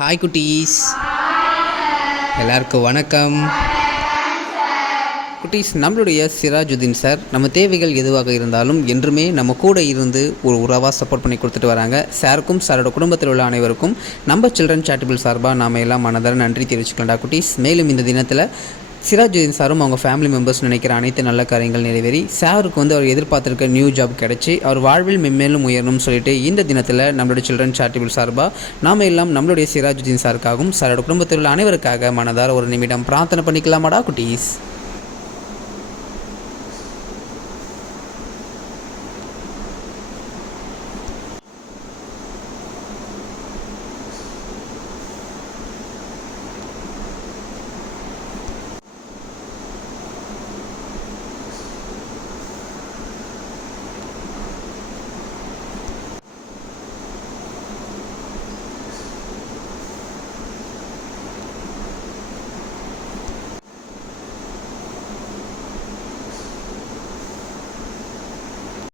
Hi குட்டீஸ், எல்லாருக்கும் வணக்கம். குட்டீஸ், நம்மளுடைய சிராஜுதீன் சார் நம்ம தேவைகள் எதுவாக இருந்தாலும் என்றுமே நம்ம கூட இருந்து ஒரு உறவாக சப்போர்ட் பண்ணி கொடுத்துட்டு வராங்க. சாருக்கும் சாரோட குடும்பத்தில் உள்ள அனைவருக்கும் நம்ம சில்ட்ரன் சேரிட்டபிள் சார்பாக நாம் எல்லாம் மனதார நன்றி தெரிவிச்சுக்கலாம்டா குட்டீஸ். மேலும் இந்த தினத்தில் சிராஜுதீன் சாரும் அவங்க ஃபேமிலி மெம்பர்ஸ் நினைக்கிற அனைத்து நல்ல காரியங்கள் நிறைவேறி சாருக்கு அவர் எதிர்பார்த்துருக்க நியூ ஜாப் கிடச்சி அவர் வாழ்வில் மென்மேலும் உயரணும்னு சொல்லிட்டு இந்த தினத்தில் நம்மளுடைய சில்ட்ரன் சேரிட்டபிள் சார்பாக நாம் எல்லாம் நம்மளுடைய சிராஜுதீன் சாருக்காகவும் சாரோட குடும்பத்தில் உள்ள அனைவருக்காக மனதார ஒரு நிமிடம் பிரார்த்தனை பண்ணிக்கலாமாடா குட்டீஸ்.